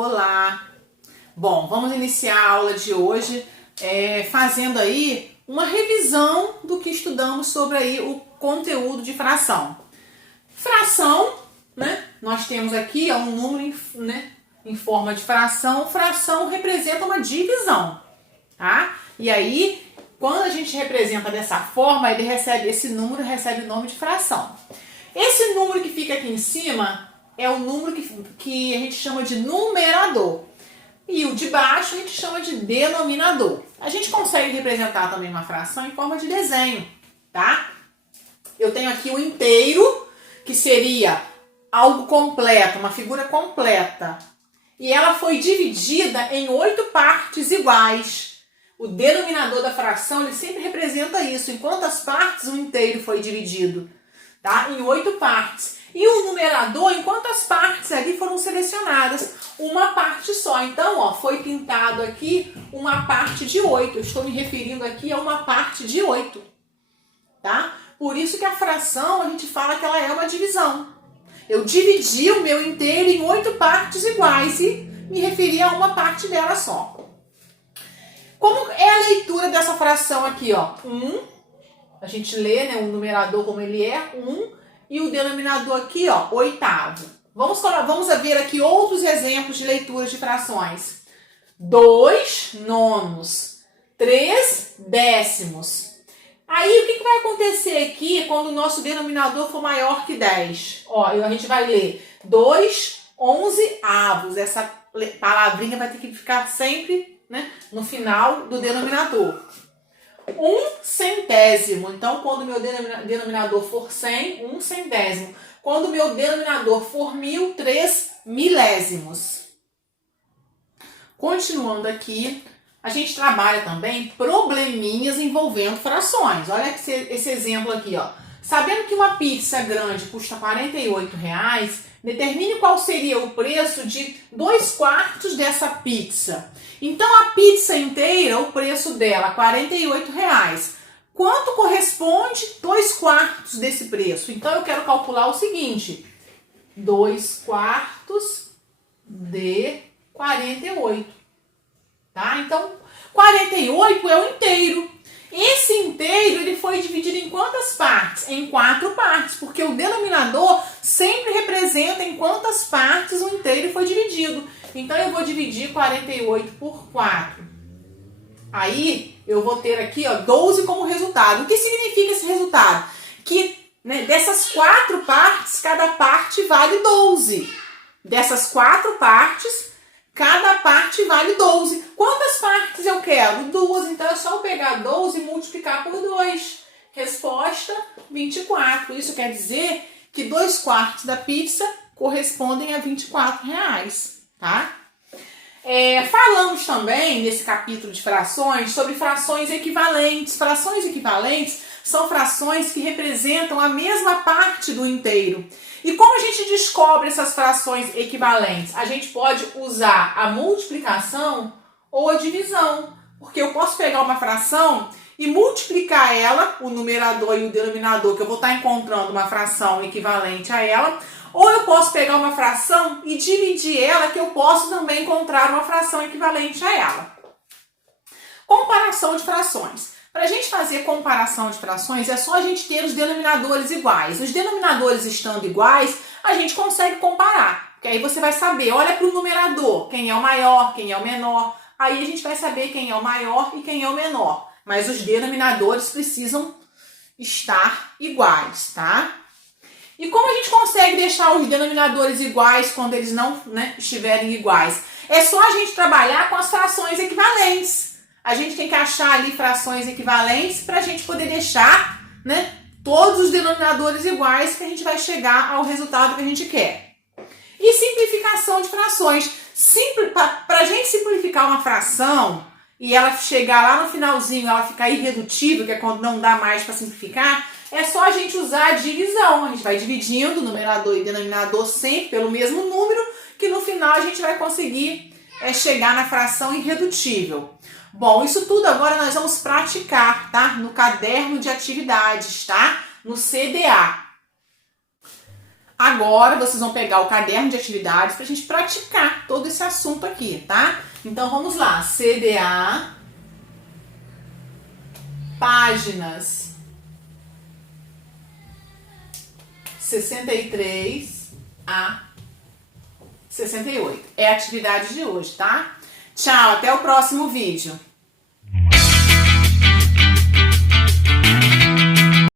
Olá! Bom, vamos iniciar a aula de hoje fazendo aí uma revisão do que estudamos sobre aí o conteúdo de fração. Fração, né? Nós temos aqui um número em forma de fração. Fração representa uma divisão, tá? E aí, quando a gente representa dessa forma, esse número recebe o nome de fração. Esse número que fica aqui em cima é o número que a gente chama de numerador. E o de baixo a gente chama de denominador. A gente consegue representar também uma fração em forma de desenho, tá? Eu tenho aqui o inteiro, que seria algo completo, uma figura completa. E ela foi dividida em 8 partes iguais. O denominador da fração, ele sempre representa isso. Em quantas partes o inteiro foi dividido? Tá? Em 8 partes. E o numerador, em quantas partes ali foram selecionadas? Uma parte só. Então, ó, foi pintado aqui uma parte de 8. Eu estou me referindo aqui a uma parte de 8. Tá? Por isso que a fração, a gente fala que ela é uma divisão. Eu dividi o meu inteiro em 8 partes iguais e me referi a uma parte dela só. Como é a leitura dessa fração aqui, ó? 1, a gente lê, né, o numerador como ele é, 1, e o denominador aqui, ó, oitavo. Vamos ver aqui outros exemplos de leituras de frações. 2 nonos, 3 décimos. Aí, o que vai acontecer aqui quando o nosso denominador for maior que 10? Ó, a gente vai ler 2 onzeavos. Essa palavrinha vai ter que ficar sempre, né, no final do denominador. 1 centésimo. Então, quando o meu denominador for 100, 1 centésimo. Quando o meu denominador for 1000, 3 milésimos. Continuando aqui, a gente trabalha também probleminhas envolvendo frações. Olha esse exemplo aqui, ó. Sabendo que uma pizza grande custa R$ 48,00, determine qual seria o preço de 2/4 dessa pizza. Então, a pizza inteira, o preço dela, R$ 48,00. Quanto corresponde 2/4 desse preço? Então, eu quero calcular o seguinte. 2/4 de 48. Tá? Então, 48 é o inteiro. Esse inteiro ele foi dividido em quantas partes? Em 4 partes, porque o denominador sempre representa em quantas partes o inteiro foi dividido. Então, eu vou dividir 48 por 4. Aí, eu vou ter aqui, ó, 12 como resultado. O que significa esse resultado? Que, né, dessas 4 partes, cada parte vale 12. Dessas 4 partes, cada parte vale 12. Quantas partes eu quero? 2. Então, é só eu pegar 12 e multiplicar por 2. Resposta, 24. Isso quer dizer que 2/4 da pizza correspondem a R$ 24,00, tá? Falamos também, nesse capítulo de frações, sobre frações equivalentes. Frações equivalentes são frações que representam a mesma parte do inteiro. E como a gente descobre essas frações equivalentes? A gente pode usar a multiplicação ou a divisão. Porque eu posso pegar uma fração e multiplicar ela, o numerador e o denominador, que eu vou estar encontrando uma fração equivalente a ela. Ou eu posso pegar uma fração e dividir ela, que eu posso também encontrar uma fração equivalente a ela. Comparação de frações. Para a gente fazer comparação de frações, é só a gente ter os denominadores iguais. Os denominadores estando iguais, a gente consegue comparar. Porque aí você vai saber, olha para o numerador, quem é o maior, quem é o menor. Aí a gente vai saber quem é o maior e quem é o menor. Mas os denominadores precisam estar iguais, tá? E como a gente consegue deixar os denominadores iguais quando eles não, né, estiverem iguais? É só a gente trabalhar com as frações equivalentes. A gente tem que achar ali frações equivalentes para a gente poder deixar, né, todos os denominadores iguais, que a gente vai chegar ao resultado que a gente quer. E simplificação de frações. Para a gente simplificar uma fração e ela chegar lá no finalzinho, ela ficar irredutível, que é quando não dá mais para simplificar, é só a gente usar a divisão. A gente vai dividindo numerador e denominador sempre pelo mesmo número, que no final a gente vai conseguir chegar na fração irredutível. Bom, isso tudo agora nós vamos praticar, tá? No caderno de atividades, tá? No CDA. Agora vocês vão pegar o caderno de atividades pra gente praticar todo esse assunto aqui, tá? Então vamos lá, CDA, páginas 63 a 68. É a atividade de hoje, tá? Tchau, até o próximo vídeo.